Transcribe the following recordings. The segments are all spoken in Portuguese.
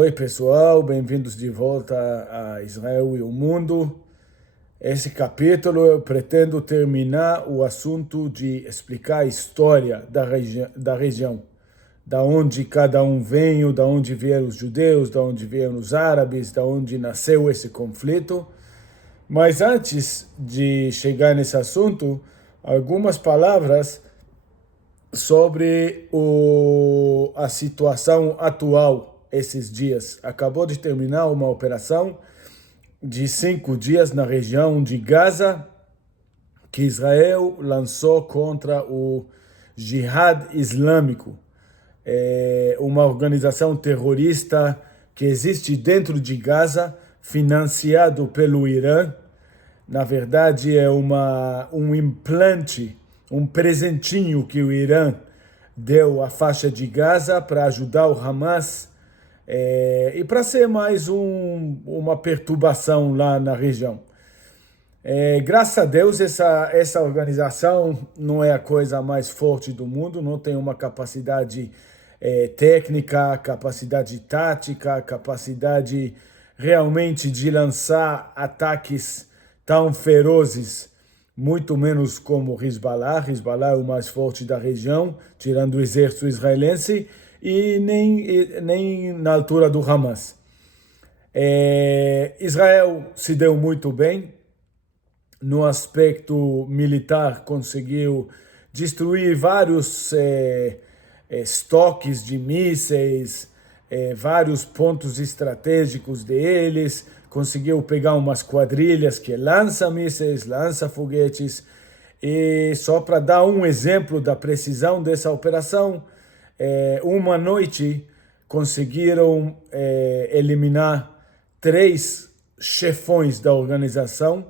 Oi, pessoal, bem-vindos de volta a Israel e o mundo. Esse capítulo eu pretendo terminar o assunto de explicar a história da região, da onde cada um veio, da onde vieram os judeus, da onde vieram os árabes, da onde nasceu esse conflito. Mas antes de chegar nesse assunto, algumas palavras sobre a situação atual esses dias. Acabou de terminar uma operação de 5 dias na região de Gaza, que Israel lançou contra o Jihad Islâmico, uma organização terrorista que existe dentro de Gaza, financiado pelo Irã. Na verdade, é um implante, um presentinho que o Irã deu à faixa de Gaza para ajudar o Hamas e para ser mais uma perturbação lá na região. Graças a Deus, essa organização não é a coisa mais forte do mundo, não tem uma capacidade técnica, capacidade tática, capacidade realmente de lançar ataques tão ferozes, muito menos como Hezbollah. Hezbollah é o mais forte da região, tirando o exército israelense, e nem na altura do Hamas. Israel se deu muito bem no aspecto militar, conseguiu destruir vários estoques de mísseis, vários pontos estratégicos deles, conseguiu pegar umas quadrilhas que lançam mísseis, lançam foguetes. E só para dar um exemplo da precisão dessa operação, uma noite conseguiram eliminar 3 chefões da organização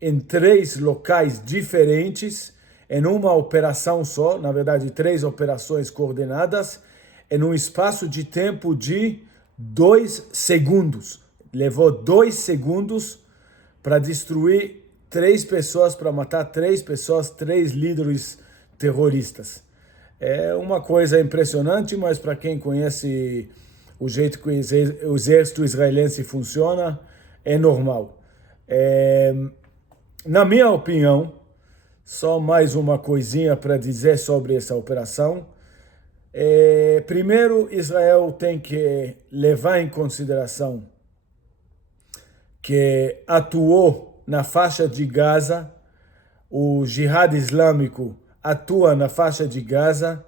em 3 locais diferentes, em uma operação só, na verdade 3 operações coordenadas, em um espaço de tempo de 2 segundos. Levou 2 segundos para destruir 3 pessoas, para matar 3 pessoas, 3 líderes terroristas. É uma coisa impressionante, mas para quem conhece o jeito que o exército israelense funciona, é normal. Na minha opinião, só mais uma coisinha para dizer sobre essa operação. Primeiro, Israel tem que levar em consideração que atuou na faixa de Gaza, o Jihad Islâmico atua na faixa de Gaza,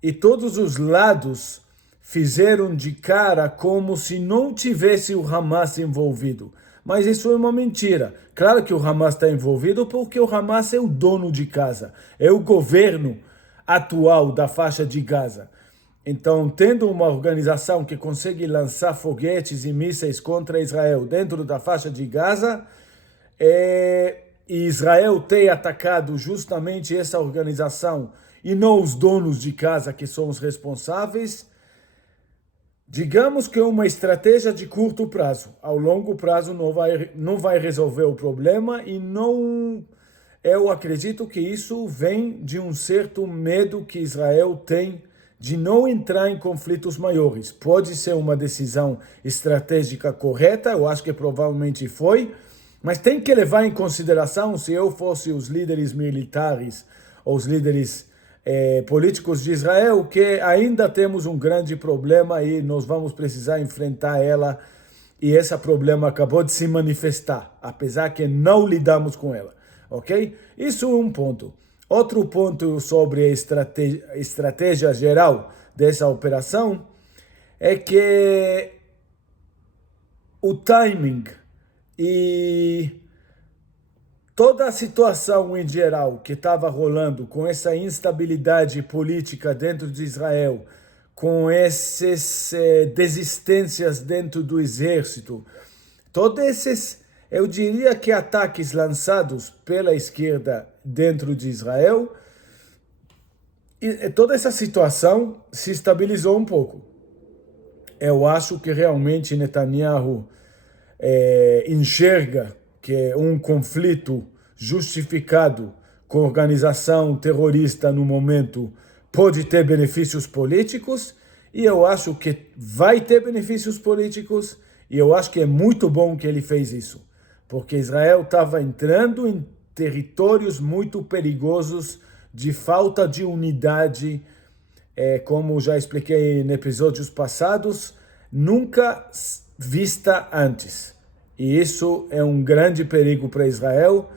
e todos os lados fizeram de cara como se não tivesse o Hamas envolvido. Mas isso é uma mentira. Claro que o Hamas está envolvido porque o Hamas é o dono de casa, é o governo atual da faixa de Gaza. Então, tendo uma organização que consegue lançar foguetes e mísseis contra Israel dentro da faixa de Gaza, e Israel ter atacado justamente essa organização e não os donos de casa que são os responsáveis, digamos que é uma estratégia de curto prazo. Ao longo prazo não vai resolver o problema, e eu acredito que isso vem de um certo medo que Israel tem de não entrar em conflitos maiores. Pode ser uma decisão estratégica correta, eu acho que provavelmente foi, mas tem que levar em consideração, se eu fosse os líderes militares ou os líderes políticos de Israel, que ainda temos um grande problema e nós vamos precisar enfrentar ela, e esse problema acabou de se manifestar, apesar que não lidamos com ela, ok? Isso é um ponto. Outro ponto sobre a estratégia geral dessa operação é que o timing e toda a situação em geral que estava rolando, com essa instabilidade política dentro de Israel, com essas desistências dentro do exército, todos esses, eu diria que ataques lançados pela esquerda dentro de Israel, e toda essa situação se estabilizou um pouco. Eu acho que realmente Netanyahu enxerga que um conflito justificado com organização terrorista no momento pode ter benefícios políticos, e eu acho que vai ter benefícios políticos, e eu acho que é muito bom que ele fez isso, porque Israel estava entrando em territórios muito perigosos de falta de unidade, como já expliquei em episódios passados, nunca vista antes. E isso é um grande perigo para Israel.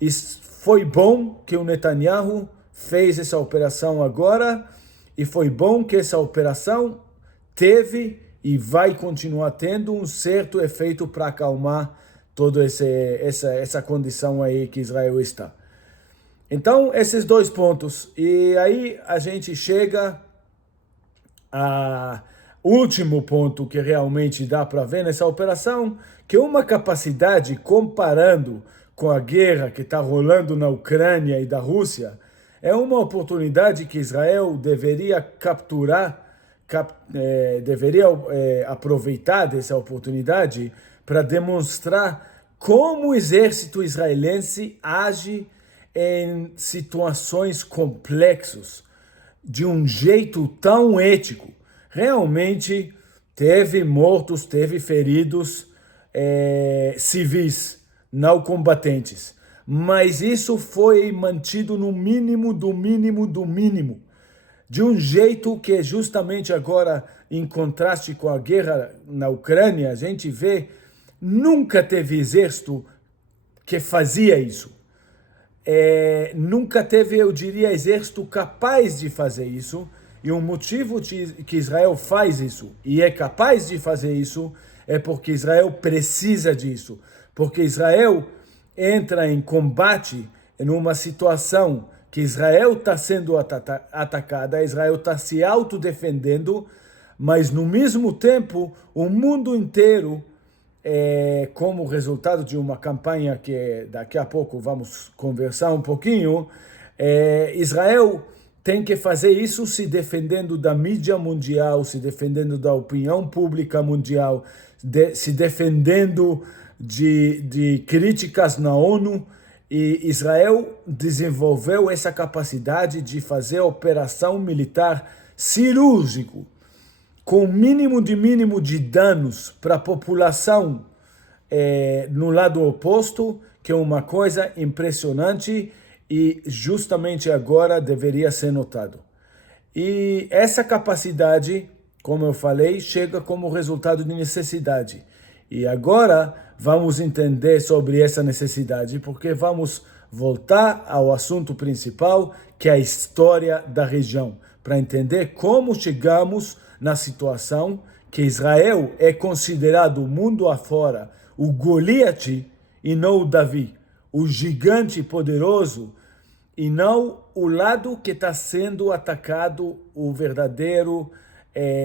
E foi bom que o Netanyahu fez essa operação agora, e foi bom que essa operação teve e vai continuar tendo um certo efeito para acalmar toda essa condição aí que Israel está. Então, esses dois pontos. E aí a gente chega ao último ponto que realmente dá para ver nessa operação, que é uma capacidade, comparando com a guerra que está rolando na Ucrânia e da Rússia, é uma oportunidade que Israel deveria capturar, deveria aproveitar dessa oportunidade para demonstrar como o exército israelense age em situações complexas, de um jeito tão ético. Realmente teve mortos, teve feridos civis, não combatentes. Mas isso foi mantido no mínimo do mínimo do mínimo. De um jeito que justamente agora, em contraste com a guerra na Ucrânia, a gente vê, nunca teve exército que fazia isso. Nunca teve, eu diria, exército capaz de fazer isso. E o motivo que Israel faz isso, e é capaz de fazer isso, é porque Israel precisa disso. Porque Israel entra em combate em uma situação que Israel está sendo atacada, Israel está se autodefendendo, mas no mesmo tempo o mundo inteiro, como resultado de uma campanha que daqui a pouco vamos conversar um pouquinho, Israel tem que fazer isso se defendendo da mídia mundial, se defendendo da opinião pública mundial, se defendendo de críticas na ONU. E Israel desenvolveu essa capacidade de fazer operação militar cirúrgico, com o mínimo de danos para a população no lado oposto, que é uma coisa impressionante e justamente agora deveria ser notado. E essa capacidade, como eu falei, chega como resultado de necessidade. E agora vamos entender sobre essa necessidade, porque vamos voltar ao assunto principal, que é a história da região, para entender como chegamos na situação que Israel é considerado mundo afora o Goliat e não o Davi, o gigante poderoso, e não o lado que está sendo atacado, o verdadeiro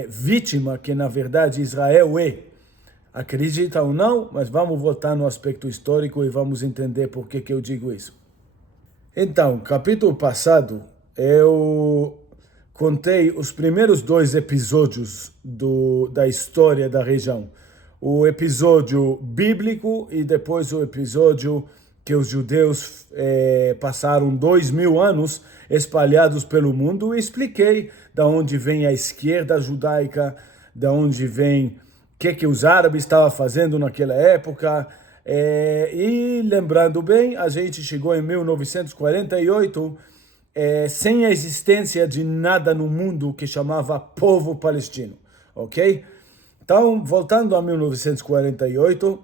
vítima, que na verdade Israel é. Acredita ou não, mas vamos voltar no aspecto histórico e vamos entender por que eu digo isso. Então, capítulo passado, eu contei os primeiros 2 episódios da história da região. O episódio bíblico e depois o episódio que os judeus passaram 2000 anos espalhados pelo mundo, e expliquei da onde vem a esquerda judaica, da onde vem o que os árabes estavam fazendo naquela época. E lembrando bem, a gente chegou em 1948 sem a existência de nada no mundo que chamava povo palestino, ok? Então, voltando a 1948,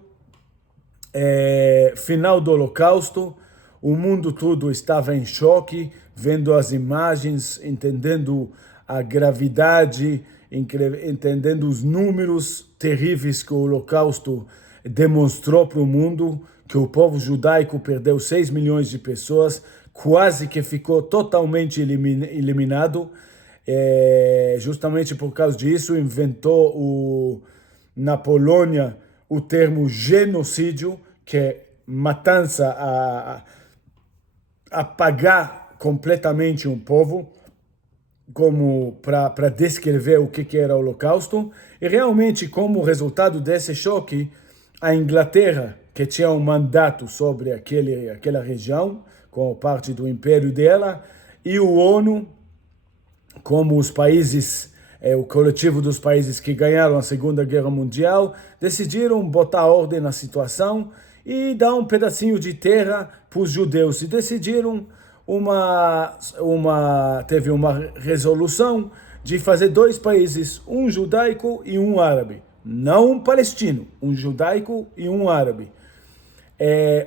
final do Holocausto, o mundo todo estava em choque, vendo as imagens, entendendo a gravidade, entendendo os números terríveis que o Holocausto demonstrou para o mundo, que o povo judaico perdeu 6 milhões de pessoas, quase que ficou totalmente eliminado. Justamente por causa disso, inventou na Polônia o termo genocídio, que é matança, apagar completamente um povo, como para descrever o que era o Holocausto. E realmente, como resultado desse choque, a Inglaterra, que tinha um mandato sobre aquela região, como parte do império dela, e o ONU, como os países o coletivo dos países que ganharam a Segunda Guerra Mundial, decidiram botar ordem na situação e dar um pedacinho de terra para os judeus. E decidiram teve uma resolução de fazer 2 países, um judaico e um árabe. Não um palestino, um judaico e um árabe.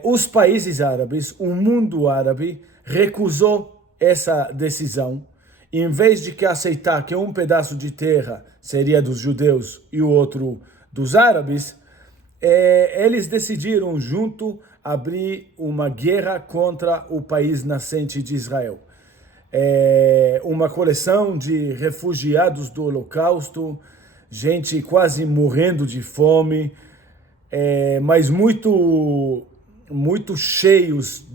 Os países árabes, o mundo árabe, recusou essa decisão. Em vez de que aceitar que um pedaço de terra seria dos judeus e o outro dos árabes, eles decidiram junto abrir uma guerra contra o país nascente de Israel. Uma coleção de refugiados do Holocausto, gente quase morrendo de fome, mas muito cheios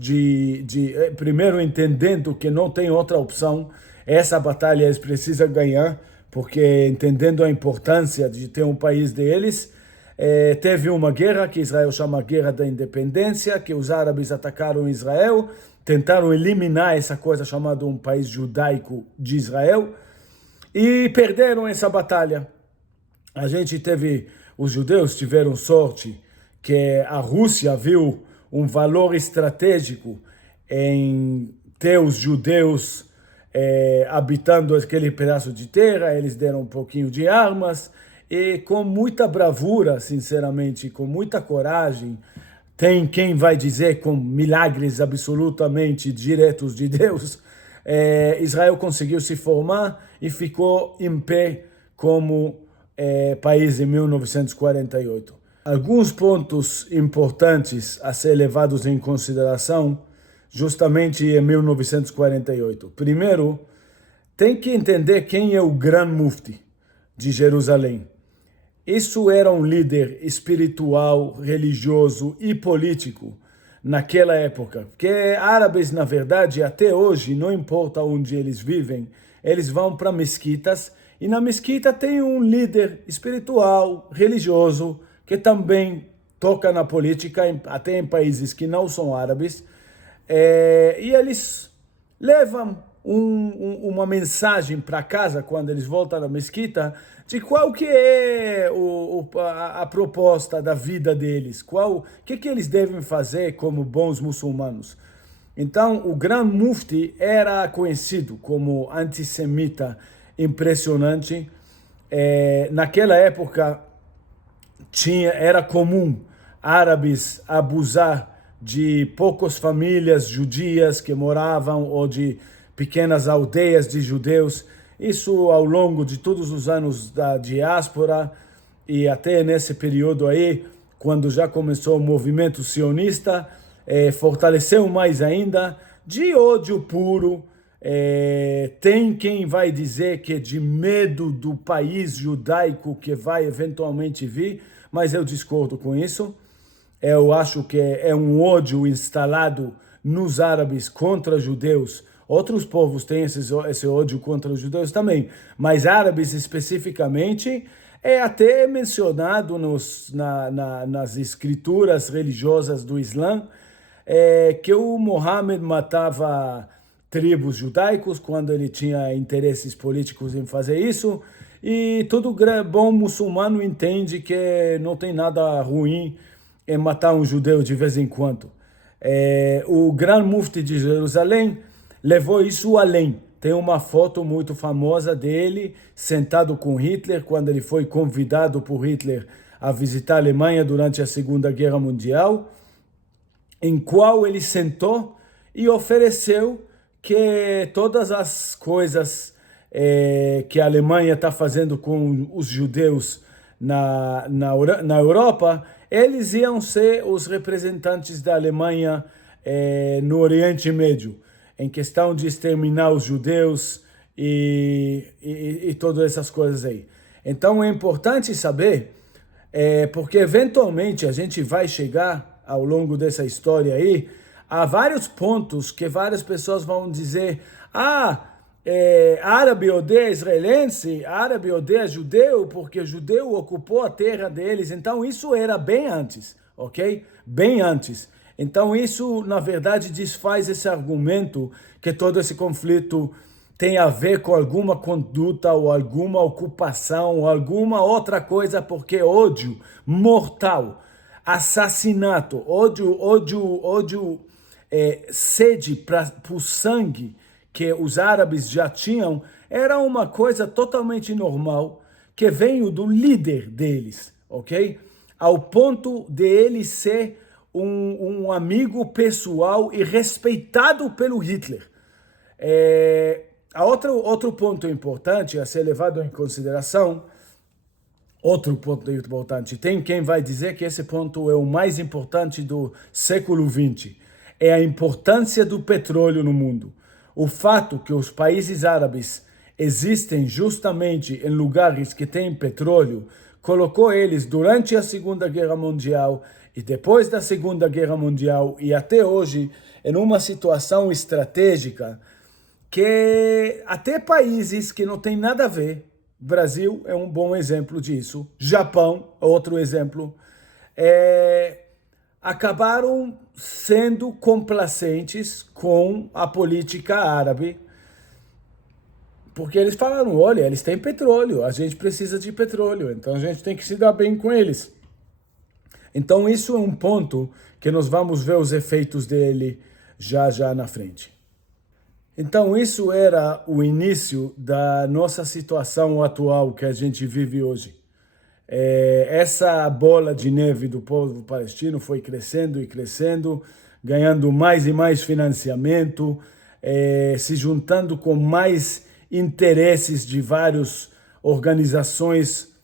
primeiro entendendo que não tem outra opção. Essa batalha eles precisam ganhar, porque entendendo a importância de ter um país deles, teve uma guerra que Israel chama Guerra da Independência, que os árabes atacaram Israel, tentaram eliminar essa coisa chamada um país judaico de Israel, e perderam essa batalha. Os judeus tiveram sorte que a Rússia viu um valor estratégico em ter os judeus habitando aquele pedaço de terra. Eles deram um pouquinho de armas e com muita bravura, sinceramente, com muita coragem. Tem quem vai dizer com milagres absolutamente diretos de Deus. Israel conseguiu se formar e ficou em pé como país em 1948. Alguns pontos importantes a ser levados em consideração justamente em 1948. Primeiro, tem que entender quem é o Gran Mufti de Jerusalém. Isso era um líder espiritual, religioso e político naquela época. Porque árabes, na verdade, até hoje, não importa onde eles vivem, eles vão para mesquitas e na mesquita tem um líder espiritual, religioso, que também toca na política, até em países que não são árabes. E eles levam uma mensagem para casa quando eles voltam da mesquita de qual que é a proposta da vida deles, o que eles devem fazer como bons muçulmanos. Então, o Gran Mufti era conhecido como antissemita impressionante. Naquela época, era comum árabes abusar de poucas famílias judias que moravam ou de pequenas aldeias de judeus. Isso ao longo de todos os anos da diáspora e até nesse período aí, quando já começou o movimento sionista, fortaleceu mais ainda, de ódio puro. Tem quem vai dizer que de medo do país judaico que vai eventualmente vir, mas eu discordo com isso. Eu acho que é um ódio instalado nos árabes contra judeus. Outros povos têm esse ódio contra os judeus também, mas árabes especificamente é até mencionado nas escrituras religiosas do Islã, que o Mohammed matava tribos judaicos quando ele tinha interesses políticos em fazer isso, e todo bom muçulmano entende que não tem nada ruim em matar um judeu de vez em quando. O Gran Mufti de Jerusalém levou isso além. Tem uma foto muito famosa dele sentado com Hitler, quando ele foi convidado por Hitler a visitar a Alemanha durante a Segunda Guerra Mundial, em qual ele sentou e ofereceu que todas as coisas que a Alemanha está fazendo com os judeus na Europa, eles iam ser os representantes da Alemanha no Oriente Médio, em questão de exterminar os judeus e todas essas coisas aí. Então é importante saber, porque eventualmente a gente vai chegar ao longo dessa história aí, há vários pontos que várias pessoas vão dizer: árabe odeia israelense, árabe odeia judeu, porque judeu ocupou a terra deles. Então isso era bem antes, ok? Bem antes. Então isso, na verdade, desfaz esse argumento que todo esse conflito tem a ver com alguma conduta ou alguma ocupação ou alguma outra coisa, porque ódio mortal, assassinato, ódio, sede para o sangue que os árabes já tinham, era uma coisa totalmente normal, que veio do líder deles, ok? Ao ponto de ele ser um amigo pessoal e respeitado pelo Hitler. Outro ponto importante a ser levado em consideração, outro ponto importante, tem quem vai dizer que esse ponto é o mais importante do século XX, é a importância do petróleo no mundo. O fato que os países árabes existem justamente em lugares que têm petróleo colocou eles durante a Segunda Guerra Mundial e depois da Segunda Guerra Mundial e até hoje em uma situação estratégica que até países que não tem nada a ver, Brasil é um bom exemplo disso, Japão é outro exemplo, acabaram sendo complacentes com a política árabe, porque eles falaram, olha, eles têm petróleo, a gente precisa de petróleo, então a gente tem que se dar bem com eles. Então isso é um ponto que nós vamos ver os efeitos dele já na frente. Então isso era o início da nossa situação atual que a gente vive hoje. Essa bola de neve do povo palestino foi crescendo e crescendo, ganhando mais e mais financiamento, se juntando com mais interesses de várias organizações,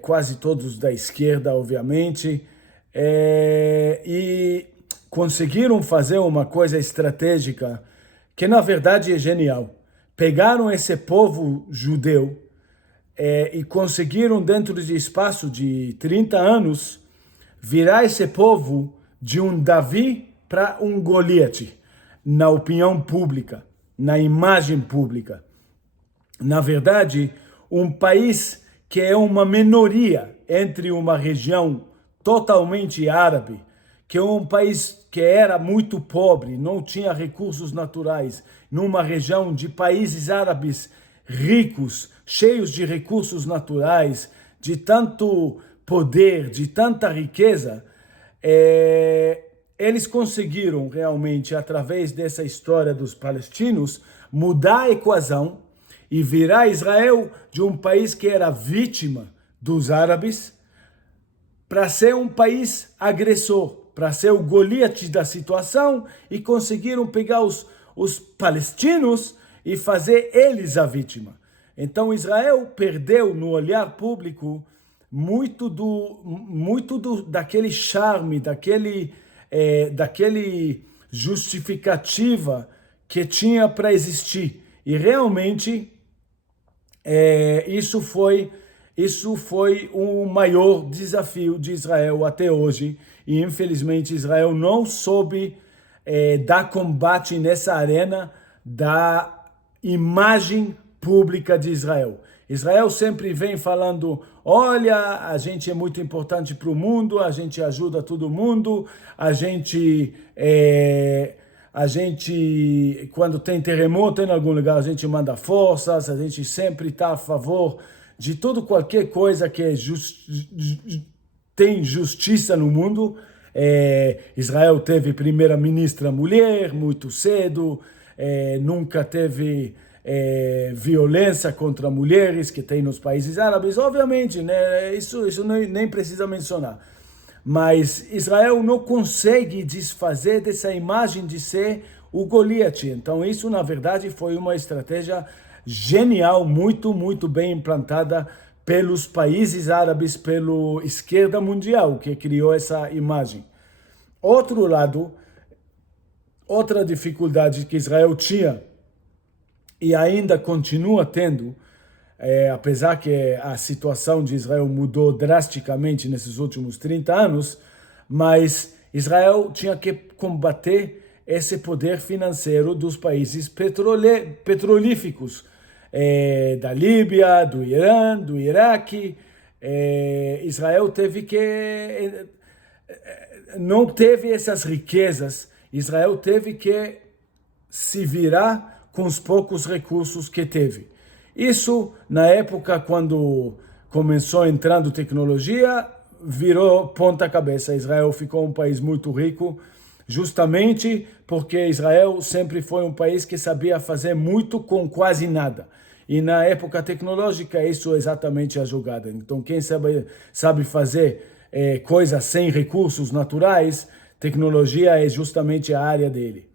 quase todos da esquerda, obviamente, e conseguiram fazer uma coisa estratégica que, na verdade, é genial. Pegaram esse povo judeu e conseguiram, dentro de espaço de 30 anos, virar esse povo de um Davi para um Goliate, na opinião pública, na imagem pública. Na verdade, um país que é uma minoria entre uma região totalmente árabe, que é um país que era muito pobre, não tinha recursos naturais, numa região de países árabes ricos, cheios de recursos naturais, de tanto poder, de tanta riqueza, eles conseguiram realmente, através dessa história dos palestinos, mudar a equação e virar Israel de um país que era vítima dos árabes para ser um país agressor, para ser o Goliat da situação, e conseguiram pegar os palestinos e fazer eles a vítima. Então Israel perdeu no olhar público daquele charme, daquele justificativa que tinha para existir. E realmente isso foi o maior desafio de Israel até hoje. E infelizmente Israel não soube dar combate nessa arena da imagem pública de Israel. Israel sempre vem falando, olha, a gente é muito importante para o mundo, a gente ajuda todo mundo, a gente, quando tem terremoto em algum lugar, a gente manda forças, a gente sempre está a favor de tudo, qualquer coisa que tem justiça no mundo. Israel teve primeira-ministra mulher muito cedo, nunca teve violência contra mulheres que tem nos países árabes, obviamente, né? Isso nem precisa mencionar. Mas Israel não consegue desfazer dessa imagem de ser o Goliat. Então isso, na verdade, foi uma estratégia genial, muito, muito bem implantada pelos países árabes, pela esquerda mundial, que criou essa imagem. Outro lado, outra dificuldade que Israel tinha e ainda continua tendo, apesar que a situação de Israel mudou drasticamente nesses últimos 30 anos, mas Israel tinha que combater esse poder financeiro dos países petrolíferos, da Líbia, do Irã, do Iraque. Israel não teve essas riquezas, Israel teve que se virar com os poucos recursos que teve. Isso, na época, quando começou entrando tecnologia, virou ponta-cabeça. Israel ficou um país muito rico, justamente porque Israel sempre foi um país que sabia fazer muito com quase nada. E na época tecnológica, isso é exatamente a jogada. Então, quem sabe fazer coisas sem recursos naturais, tecnologia é justamente a área dele.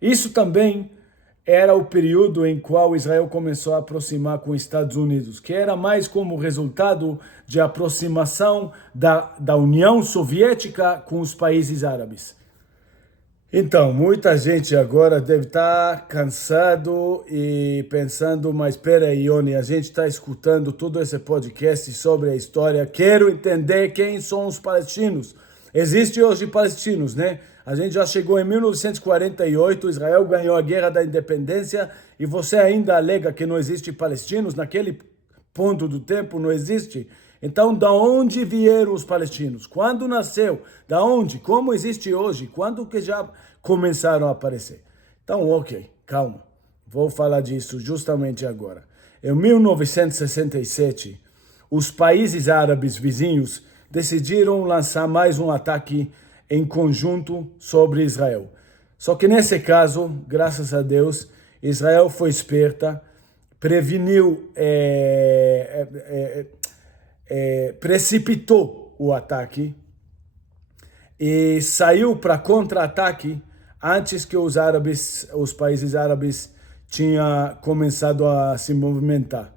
Isso também era o período em qual Israel começou a aproximar com os Estados Unidos, que era mais como resultado de aproximação da União Soviética com os países árabes. Então, muita gente agora deve estar cansado e pensando, mas espera aí, Ioni, a gente está escutando todo esse podcast sobre a história, quero entender quem são os palestinos. Existem hoje palestinos, né? A gente já chegou em 1948, Israel ganhou a Guerra da Independência e você ainda alega que não existe palestinos? Naquele ponto do tempo não existe? Então, da onde vieram os palestinos? Quando nasceu? Da onde? Como existe hoje? Quando que já começaram a aparecer? Então, ok, calma. Vou falar disso justamente agora. Em 1967, os países árabes vizinhos decidiram lançar mais um ataque em conjunto sobre Israel. Só que nesse caso, graças a Deus, Israel foi esperta, preveniu, precipitou o ataque e saiu para contra-ataque antes que os países árabes tinham começado a se movimentar.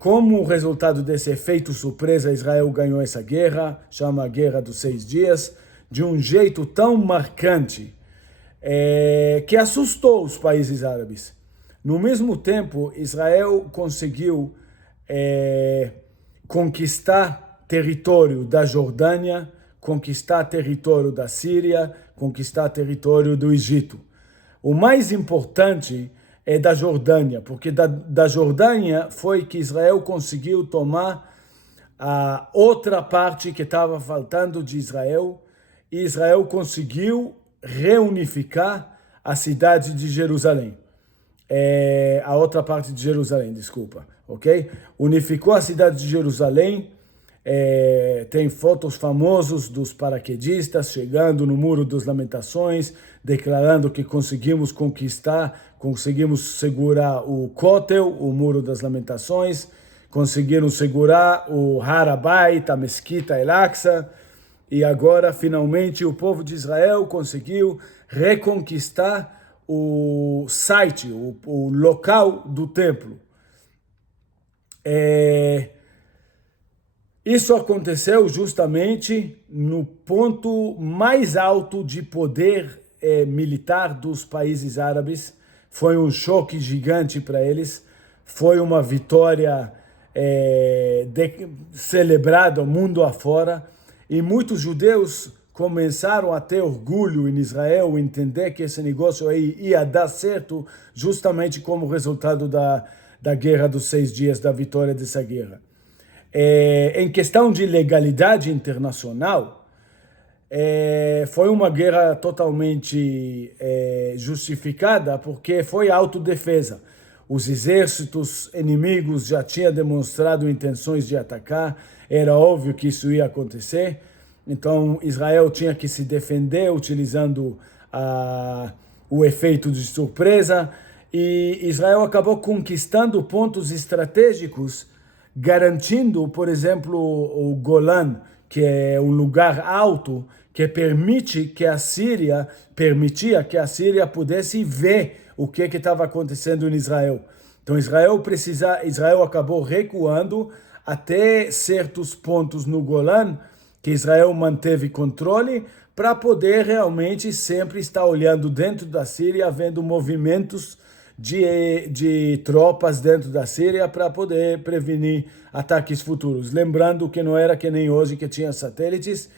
Como resultado desse efeito surpresa, Israel ganhou essa guerra, chama a Guerra dos 6 Dias, de um jeito tão marcante que assustou os países árabes. No mesmo tempo, Israel conseguiu conquistar território da Jordânia, conquistar território da Síria, conquistar território do Egito. O mais importante é da Jordânia, porque da Jordânia foi que Israel conseguiu tomar a outra parte que estava faltando de Israel, e Israel conseguiu reunificar a cidade de Jerusalém. A outra parte de Jerusalém, desculpa, ok? Unificou a cidade de Jerusalém, tem fotos famosos dos paraquedistas chegando no Muro das Lamentações, declarando que conseguimos conquistar, conseguimos segurar o Kotel, o Muro das Lamentações, conseguiram segurar o Har HaBayit, a Mesquita El-Aqsa, e agora, finalmente, o povo de Israel conseguiu reconquistar o site, o local do templo. Isso aconteceu justamente no ponto mais alto de poder militar dos países árabes. Foi um choque gigante para eles. Foi uma vitória celebrada mundo afora. E muitos judeus começaram a ter orgulho em Israel, entender que esse negócio aí ia dar certo, justamente como resultado da Guerra dos 6 Dias, da vitória dessa guerra. Em questão de legalidade internacional, foi uma guerra totalmente justificada, porque foi autodefesa. Os exércitos inimigos já tinham demonstrado intenções de atacar, era óbvio que isso ia acontecer, então Israel tinha que se defender utilizando o efeito de surpresa, e Israel acabou conquistando pontos estratégicos, garantindo, por exemplo, o Golan, que é um lugar alto que permitia que a Síria pudesse ver o que estava acontecendo em Israel. Então Israel acabou recuando até certos pontos no Golan, que Israel manteve controle, para poder realmente sempre estar olhando dentro da Síria, vendo movimentos de tropas dentro da Síria para poder prevenir ataques futuros. Lembrando que não era que nem hoje que tinha satélites,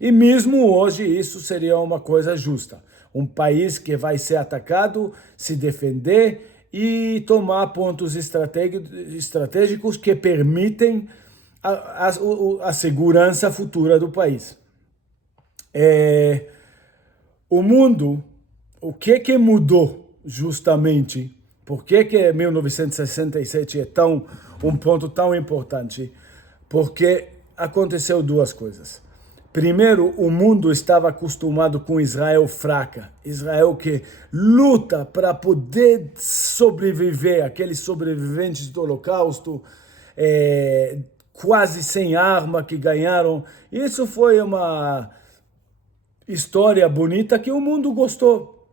e mesmo hoje isso seria uma coisa justa. Um país que vai ser atacado, se defender e tomar pontos estratégicos que permitem a segurança futura do país. O mundo o que mudou justamente? Por que 1967 é um ponto tão importante? Porque aconteceu duas coisas. Primeiro, o mundo estava acostumado com Israel fraca. Israel que luta para poder sobreviver, aqueles sobreviventes do Holocausto, quase sem arma que ganharam. Isso foi uma história bonita que o mundo gostou.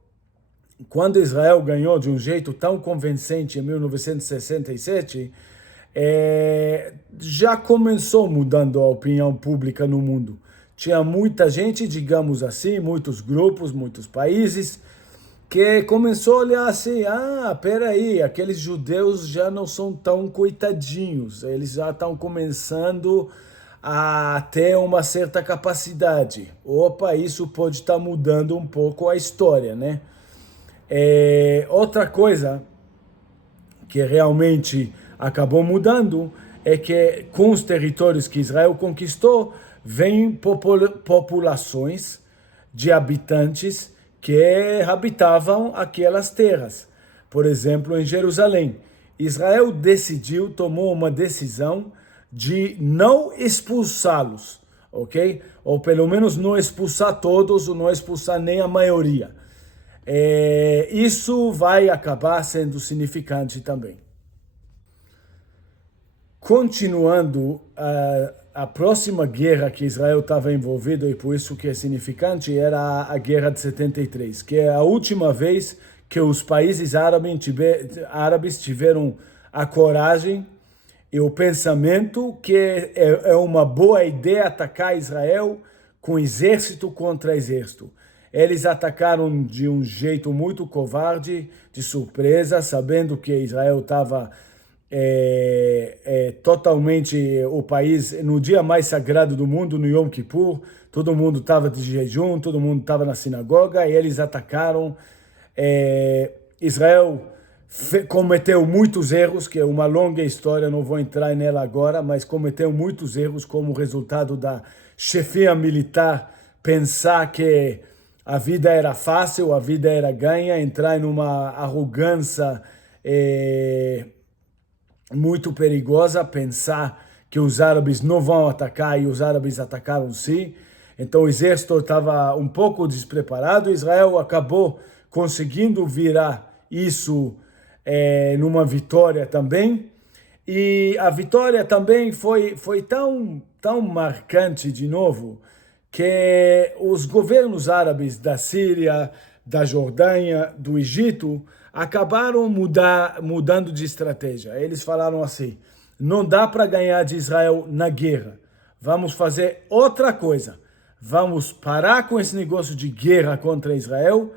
Quando Israel ganhou de um jeito tão convincente em 1967, já começou mudando a opinião pública no mundo. Tinha muita gente, digamos assim, muitos grupos, muitos países, que começou a olhar assim, peraí, aqueles judeus já não são tão coitadinhos, eles já estão começando a ter uma certa capacidade. Opa, isso pode estar mudando um pouco a história, né? Outra coisa que realmente acabou mudando é que com os territórios que Israel conquistou, vêm populações de habitantes que habitavam aquelas terras. Por exemplo, em Jerusalém, Israel tomou uma decisão de não expulsá-los, ok? Ou pelo menos não expulsar todos, ou não expulsar nem a maioria. Isso vai acabar sendo significante também. Continuando, a próxima guerra que Israel estava envolvido, e por isso que é significante, era a Guerra de 73, que é a última vez que os países árabes tiveram a coragem e o pensamento que é uma boa ideia atacar Israel com exército contra exército. Eles atacaram de um jeito muito covarde, de surpresa, sabendo que Israel estava totalmente o país no dia mais sagrado do mundo, no Yom Kippur. Todo mundo estava de jejum, todo mundo estava na sinagoga, e eles atacaram. Israel cometeu muitos erros, que é uma longa história, não vou entrar nela agora, mas cometeu muitos erros como resultado da chefia militar pensar que a vida era fácil, a vida era ganha, entrar em uma arrogância muito perigosa, pensar que os árabes não vão atacar e os árabes atacaram sim. Então o exército estava um pouco despreparado. Israel acabou conseguindo virar isso numa vitória também. E a vitória também foi tão marcante de novo que os governos árabes da Síria, da Jordânia, do Egito, acabaram mudando de estratégia. Eles falaram assim, não dá para ganhar de Israel na guerra. Vamos fazer outra coisa. Vamos parar com esse negócio de guerra contra Israel.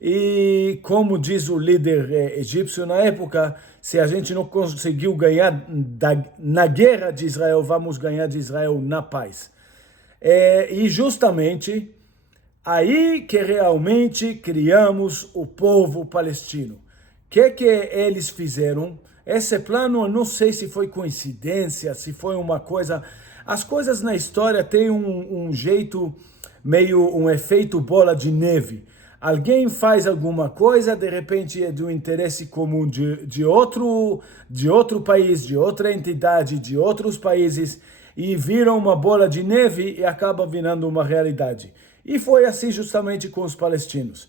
E como diz o líder egípcio na época, se a gente não conseguiu ganhar na guerra de Israel, vamos ganhar de Israel na paz. E justamente aí que realmente criamos o povo palestino. O que eles fizeram? Esse plano, eu não sei se foi coincidência, se foi uma coisa... As coisas na história têm um jeito, meio um efeito bola de neve. Alguém faz alguma coisa, de repente é do interesse comum de outro país, de outra entidade, de outros países, e vira uma bola de neve e acaba virando uma realidade. E foi assim justamente com os palestinos.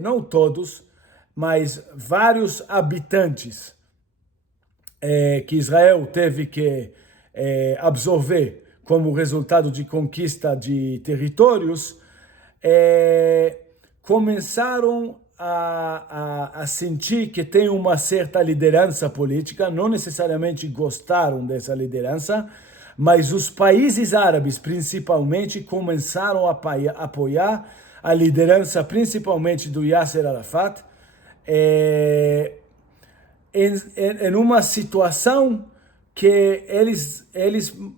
Não todos, mas vários habitantes que Israel teve que absorver como resultado de conquista de territórios, começaram a sentir que tem uma certa liderança política, não necessariamente gostaram dessa liderança, mas os países árabes, principalmente, começaram a apoiar a liderança, principalmente do Yasser Arafat, em uma situação que eles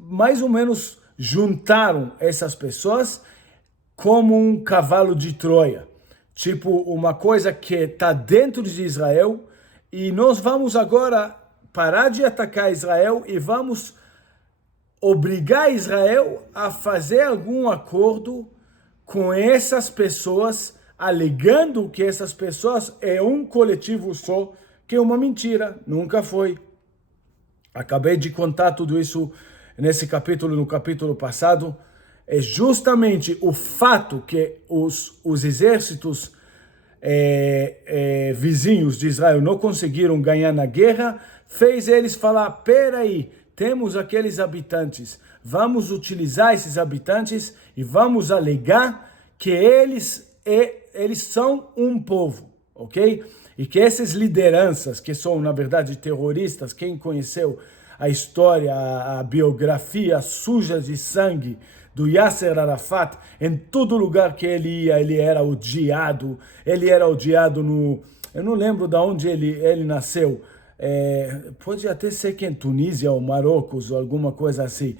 mais ou menos juntaram essas pessoas como um cavalo de Troia. Tipo, uma coisa que está dentro de Israel, e nós vamos agora parar de atacar Israel e vamos obrigar Israel a fazer algum acordo com essas pessoas, alegando que essas pessoas é um coletivo só, que é uma mentira, nunca foi. Acabei de contar tudo isso nesse capítulo, no capítulo passado. É justamente o fato que os exércitos vizinhos de Israel não conseguiram ganhar na guerra, fez eles falar, peraí, temos aqueles habitantes, vamos utilizar esses habitantes e vamos alegar que eles são um povo, ok? E que essas lideranças, que são, na verdade, terroristas, quem conheceu a história, a biografia suja de sangue do Yasser Arafat, em todo lugar que ele ia, ele era odiado no... Eu não lembro de onde ele nasceu, pode até ser que em Tunísia ou Marrocos ou alguma coisa assim,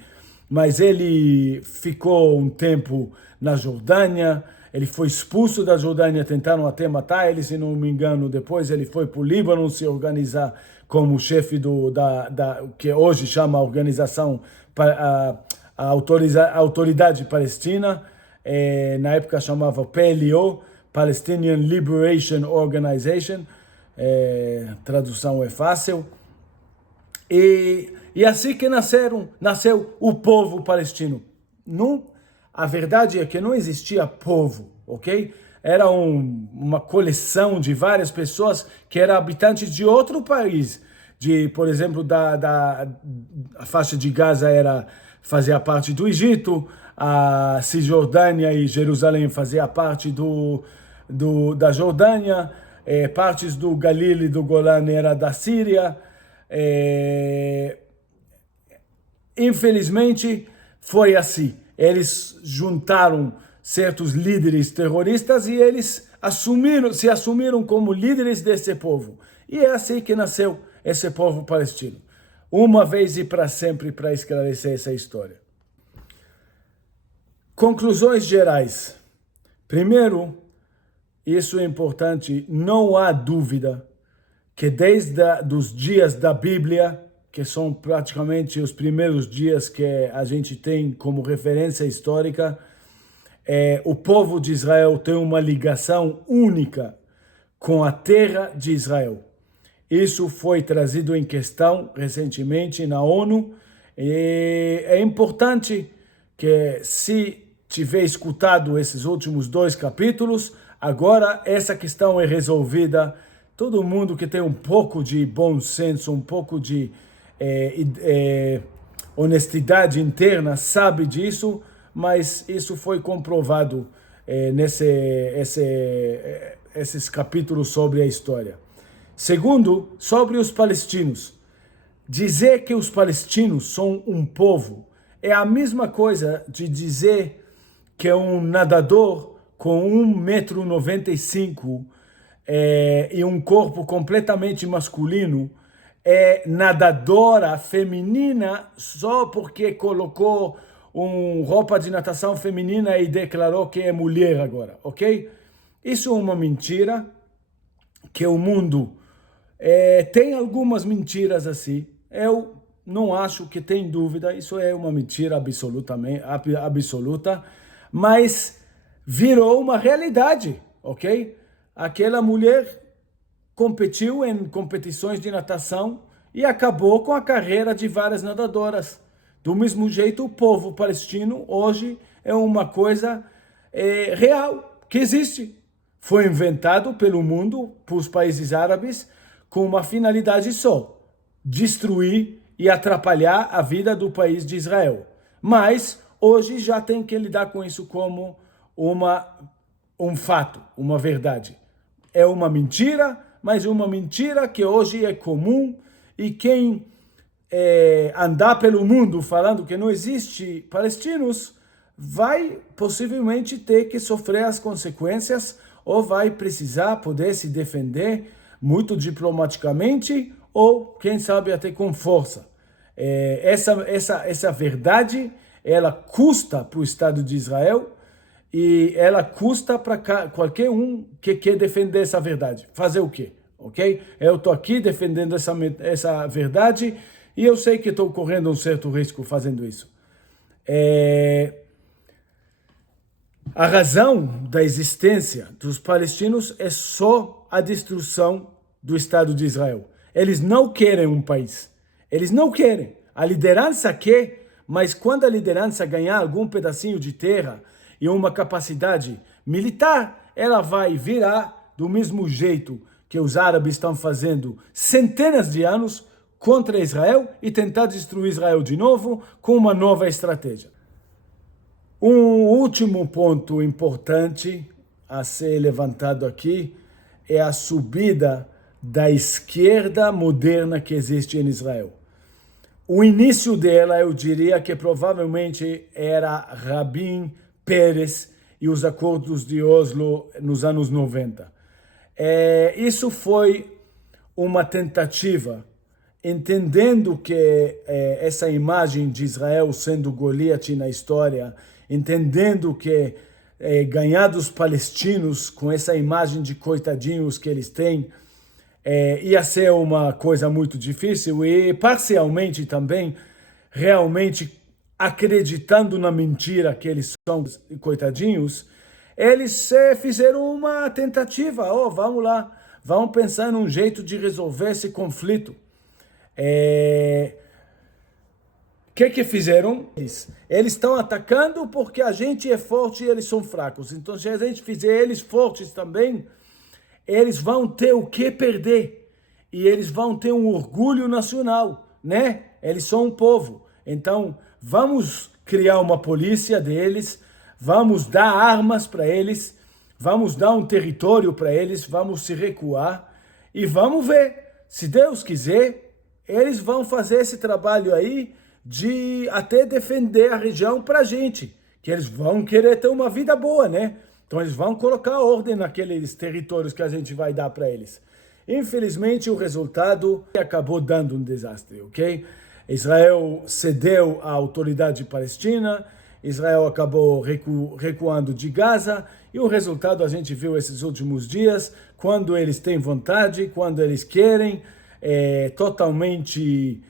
mas ele ficou um tempo na Jordânia, ele foi expulso da Jordânia, tentaram até matar ele, se não me engano, depois ele foi para o Líbano se organizar como chefe que hoje chama a organização, a Autoridade Palestina, na época chamava PLO, Palestinian Liberation Organization, tradução é fácil, e assim que nasceu o povo palestino. A verdade é que não existia povo, ok? Era uma coleção de várias pessoas que eram habitantes de outro país. Por exemplo, a faixa de Gaza fazia parte do Egito, a Cisjordânia e Jerusalém fazia parte da Jordânia, partes do Galil e do Golã era da Síria. Infelizmente, foi assim. Eles juntaram certos líderes terroristas e eles se assumiram como líderes desse povo. E é assim que nasceu esse povo palestino. Uma vez e para sempre, para esclarecer essa história. Conclusões gerais. Primeiro, isso é importante, não há dúvida que desde os dias da Bíblia, que são praticamente os primeiros dias que a gente tem como referência histórica, o povo de Israel tem uma ligação única com a terra de Israel. Isso foi trazido em questão recentemente na ONU e é importante que, se tiver escutado esses últimos 2 capítulos, agora essa questão é resolvida. Todo mundo que tem um pouco de bom senso, um pouco de honestidade interna sabe disso, mas isso foi comprovado esses capítulos sobre a história. Segundo, sobre os palestinos. Dizer que os palestinos são um povo é a mesma coisa de dizer que um nadador com 1,95 m e um corpo completamente masculino é nadadora feminina só porque colocou roupa de natação feminina e declarou que é mulher agora, ok? Isso é uma mentira, que o mundo tem algumas mentiras assim. Eu não acho que tem dúvida, isso é uma mentira absoluta, mas virou uma realidade, ok? Aquela mulher competiu em competições de natação e acabou com a carreira de várias nadadoras. Do mesmo jeito, o povo palestino hoje é uma coisa real, que existe. Foi inventado pelo mundo, pelos países árabes, com uma finalidade só: destruir e atrapalhar a vida do país de Israel. Mas hoje já tem que lidar com isso como um fato, uma verdade. É uma mentira, mas uma mentira que hoje é comum, e quem andar pelo mundo falando que não existe palestinos vai possivelmente ter que sofrer as consequências, ou vai precisar poder se defender muito diplomaticamente, ou quem sabe até com força. Essa verdade, ela custa para o Estado de Israel, e ela custa para qualquer um que quer defender essa verdade. Fazer o quê? Ok? Eu estou aqui defendendo essa verdade, e eu sei que estou correndo um certo risco fazendo isso. A razão da existência dos palestinos é só a destruição do Estado de Israel. Eles não querem um país. Eles não querem. A liderança quer, mas quando a liderança ganhar algum pedacinho de terra e uma capacidade militar, ela vai virar do mesmo jeito que os árabes estão fazendo centenas de anos contra Israel e tentar destruir Israel de novo com uma nova estratégia. Um último ponto importante a ser levantado aqui é a subida da esquerda moderna que existe em Israel. O início dela, eu diria que provavelmente era Rabin, Peres e os acordos de Oslo nos anos 90. Isso foi uma tentativa, entendendo que essa imagem de Israel sendo Goliat na história, entendendo que ganhar dos palestinos com essa imagem de coitadinhos que eles têm, ia ser uma coisa muito difícil e parcialmente também realmente acreditando na mentira que eles são coitadinhos, eles fizeram uma tentativa, vamos lá, vamos pensar num jeito de resolver esse conflito. O que fizeram? Eles estão atacando porque a gente é forte e eles são fracos. Então, se a gente fizer eles fortes também, eles vão ter o que perder. E eles vão ter um orgulho nacional, né? Eles são um povo. Então, vamos criar uma polícia deles, vamos dar armas para eles, vamos dar um território para eles, vamos se recuar e vamos ver. Se Deus quiser, eles vão fazer esse trabalho aí de até defender a região para a gente, que eles vão querer ter uma vida boa, né? Então eles vão colocar ordem naqueles territórios que a gente vai dar para eles. Infelizmente o resultado acabou dando um desastre, ok? Israel cedeu à autoridade palestina, Israel acabou recuando de Gaza e o resultado a gente viu esses últimos dias, quando eles têm vontade, quando eles querem, totalmente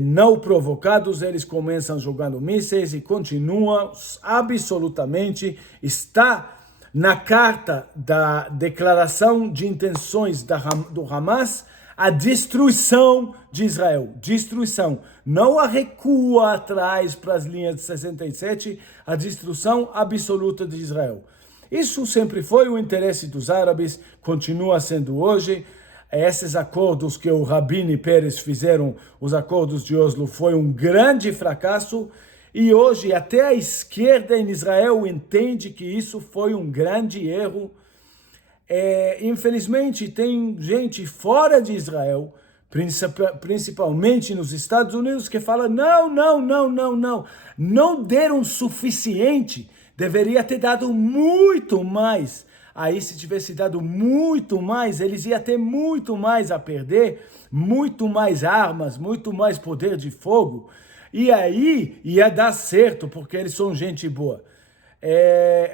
não provocados, eles começam jogando mísseis e continuam absolutamente, está na carta da declaração de intenções do Hamas, a destruição de Israel, destruição, não a recua atrás para as linhas de 67, a destruição absoluta de Israel. Isso sempre foi o interesse dos árabes, continua sendo hoje. Esses acordos que o Rabin e Peres fizeram, os acordos de Oslo, foi um grande fracasso e hoje até a esquerda em Israel entende que isso foi um grande erro. Infelizmente tem gente fora de Israel, principalmente nos Estados Unidos, que fala não deram o suficiente, deveria ter dado muito mais. Aí, se tivesse dado muito mais, eles iam ter muito mais a perder, muito mais armas, muito mais poder de fogo. E aí ia dar certo, porque eles são gente boa.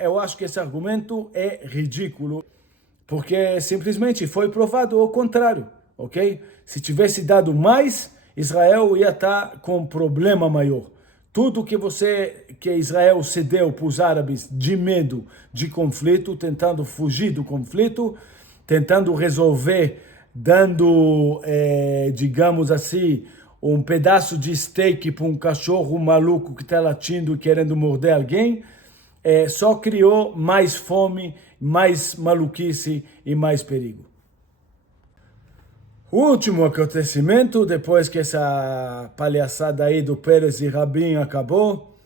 Eu acho que esse argumento é ridículo, porque simplesmente foi provado o contrário, ok? Se tivesse dado mais, Israel ia estar com um problema maior. Tudo que Israel cedeu para os árabes de medo de conflito, tentando fugir do conflito, tentando resolver, dando, digamos assim, um pedaço de steak para um cachorro maluco que está latindo e querendo morder alguém, só criou mais fome, mais maluquice e mais perigo. O último acontecimento, depois que essa palhaçada aí do Peres e Rabin acabou,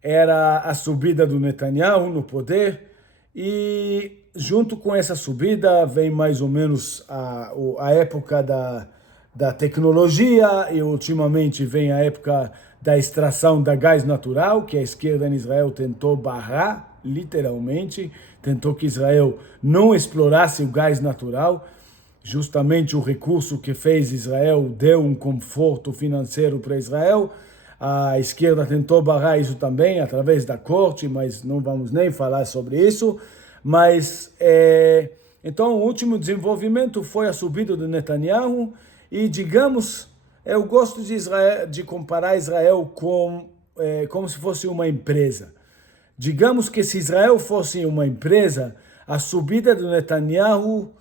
era a subida do Netanyahu no poder, e junto com essa subida vem mais ou menos a época da tecnologia, e ultimamente vem a época da extração da gás natural, que a esquerda em Israel tentou barrar, literalmente, tentou que Israel não explorasse o gás natural. Justamente o recurso que fez Israel deu um conforto financeiro para Israel. A esquerda tentou barrar isso também através da corte, mas não vamos nem falar sobre isso. Mas, então, o último desenvolvimento foi a subida do Netanyahu e, digamos, eu gosto de comparar Israel como se fosse uma empresa. Digamos que se Israel fosse uma empresa, a subida do Netanyahu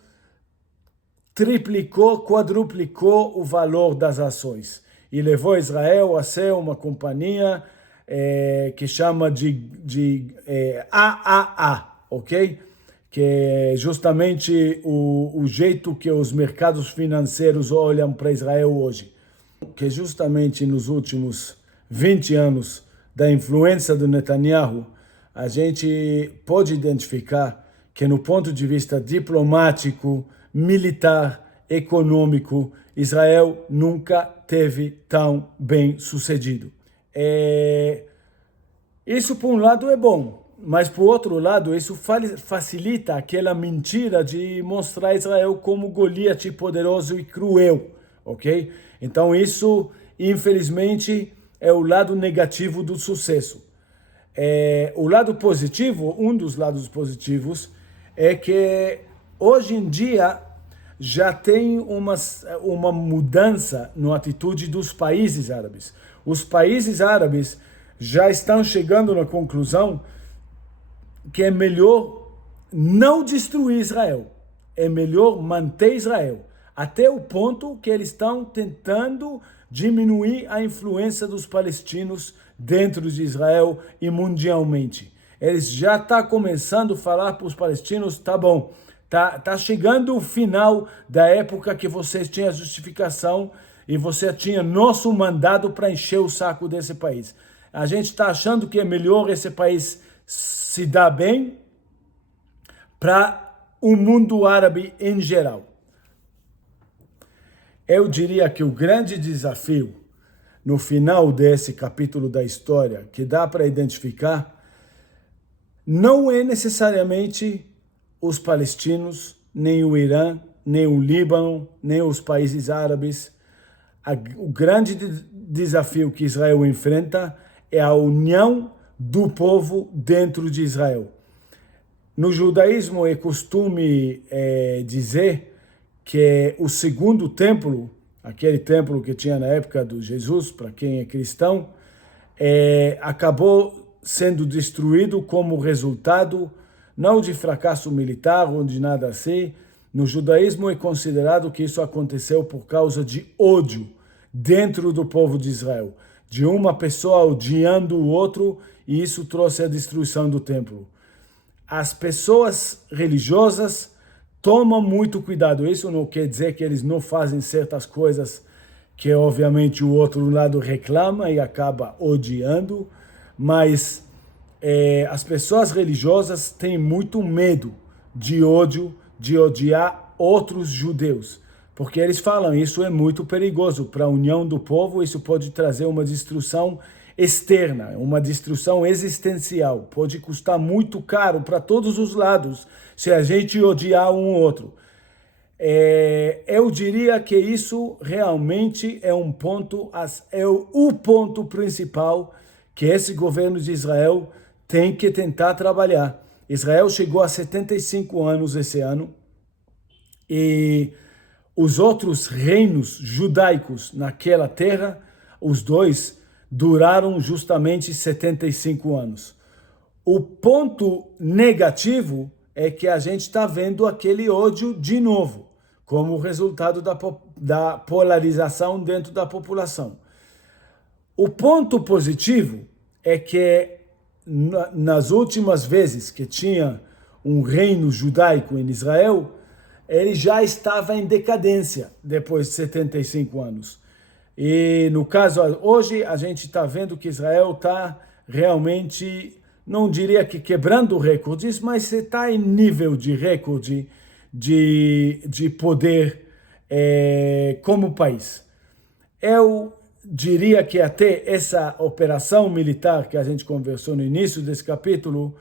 triplicou, quadruplicou o valor das ações e levou Israel a ser uma companhia que chama de AAA, ok? Que é justamente o jeito que os mercados financeiros olham para Israel hoje. Que justamente nos últimos 20 anos da influência do Netanyahu, a gente pode identificar que no ponto de vista diplomático, militar, econômico, Israel nunca teve tão bem sucedido. Isso, por um lado, é bom, mas, por outro lado, isso facilita aquela mentira de mostrar Israel como Goliat poderoso e cruel, ok? Então, isso, infelizmente, é o lado negativo do sucesso. O lado positivo, um dos lados positivos, é que hoje em dia já tem uma mudança na atitude dos países árabes. Os países árabes já estão chegando na conclusão que é melhor não destruir Israel, é melhor manter Israel, até o ponto que eles estão tentando diminuir a influência dos palestinos dentro de Israel e mundialmente. Eles já estão começando a falar para os palestinos, tá bom, tá chegando o final da época que vocês tinham justificação e você tinha nosso mandado para encher o saco desse país. A gente está achando que é melhor esse país se dar bem para o mundo árabe em geral. Eu diria que o grande desafio no final desse capítulo da história, que dá para identificar, não é necessariamente os palestinos, nem o Irã, nem o Líbano, nem os países árabes. O grande desafio que Israel enfrenta é a união do povo dentro de Israel. No judaísmo é costume dizer que o segundo templo, aquele templo que tinha na época de Jesus, para quem é cristão, acabou sendo destruído como resultado não de fracasso militar ou de nada assim. No judaísmo é considerado que isso aconteceu por causa de ódio dentro do povo de Israel, de uma pessoa odiando o outro, e isso trouxe a destruição do templo. As pessoas religiosas tomam muito cuidado. Isso não quer dizer que eles não fazem certas coisas que, obviamente, o outro lado reclama e acaba odiando, mas as pessoas religiosas têm muito medo de ódio, de odiar outros judeus, porque eles falam isso é muito perigoso para a união do povo, isso pode trazer uma destruição externa, uma destruição existencial, pode custar muito caro para todos os lados se a gente odiar um outro. Eu diria que isso realmente é um ponto, é o ponto principal que esse governo de Israel tem que tentar trabalhar. Israel chegou a 75 anos esse ano e os outros reinos judaicos naquela terra, os dois, duraram justamente 75 anos. O ponto negativo é que a gente está vendo aquele ódio de novo, como resultado da polarização dentro da população. O ponto positivo é que nas últimas vezes que tinha um reino judaico em Israel, ele já estava em decadência depois de 75 anos. E no caso, hoje a gente está vendo que Israel está realmente, não diria que quebrando recordes, mas está em nível de recorde de poder como país. Eu diria que até essa operação militar que a gente conversou no início desse capítulo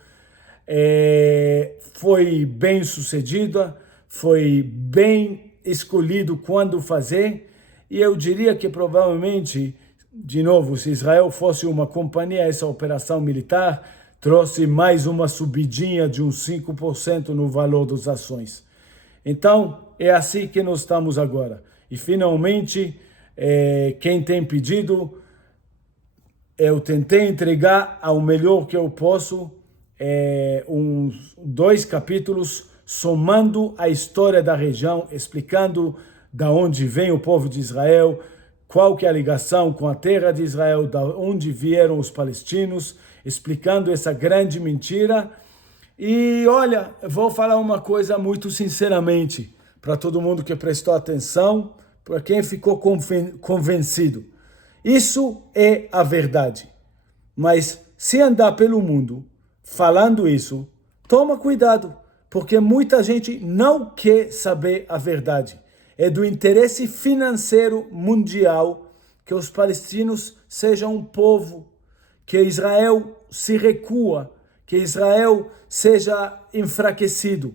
foi bem sucedida, foi bem escolhido quando fazer, e eu diria que provavelmente, de novo, se Israel fosse uma companhia, essa operação militar trouxe mais uma subidinha de uns 5% no valor das ações. Então, é assim que nós estamos agora. E finalmente, quem tem pedido, eu tentei entregar ao melhor que eu posso. dois capítulos somando a história da região, explicando da onde vem o povo de Israel, qual que é a ligação com a terra de Israel, da onde vieram os palestinos, explicando essa grande mentira. E olha, vou falar uma coisa muito sinceramente, para todo mundo que prestou atenção, para quem ficou convencido. Isso é a verdade. Mas se andar pelo mundo falando isso, toma cuidado, porque muita gente não quer saber a verdade. É do interesse financeiro mundial que os palestinos sejam um povo, que Israel se recua, que Israel seja enfraquecido.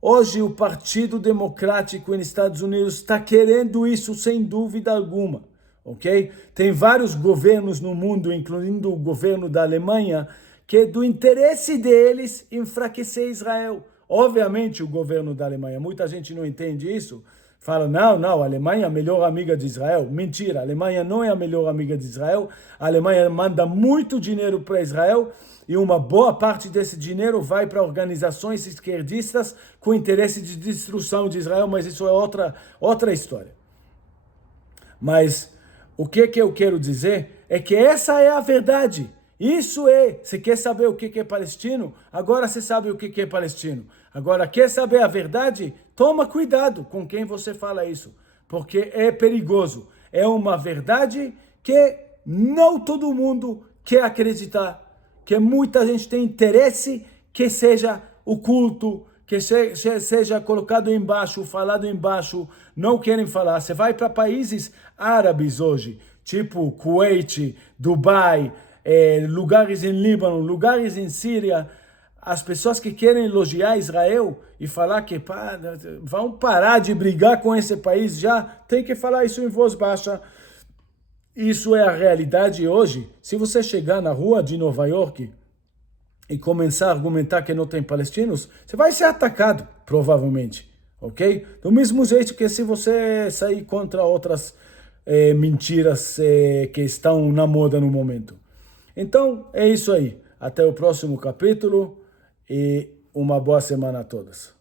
Hoje o Partido Democrático nos Estados Unidos está querendo isso sem dúvida alguma, ok? Tem vários governos no mundo, incluindo o governo da Alemanha, que é do interesse deles enfraquecer Israel. Obviamente o governo da Alemanha, muita gente não entende isso, fala, não, a Alemanha é a melhor amiga de Israel. Mentira, a Alemanha não é a melhor amiga de Israel. A Alemanha manda muito dinheiro para Israel e uma boa parte desse dinheiro vai para organizações esquerdistas com interesse de destruição de Israel, mas isso é outra história. Mas o que eu quero dizer é que essa é a verdade. Isso você quer saber o que é palestino? Agora você sabe o que é palestino. Agora, quer saber a verdade? Toma cuidado com quem você fala isso, porque é perigoso. É uma verdade que não todo mundo quer acreditar, que muita gente tem interesse que seja oculto, que seja colocado embaixo, falado embaixo, não querem falar. Você vai para países árabes hoje, tipo Kuwait, Dubai, lugares em Líbano, lugares em Síria, as pessoas que querem elogiar Israel e falar que vão parar de brigar com esse país já, tem que falar isso em voz baixa. Isso é a realidade hoje. Se você chegar na rua de Nova York e começar a argumentar que não tem palestinos, você vai ser atacado, provavelmente, ok? Do mesmo jeito que se você sair contra outras mentiras que estão na moda no momento. Então, é isso aí. Até o próximo capítulo e uma boa semana a todos.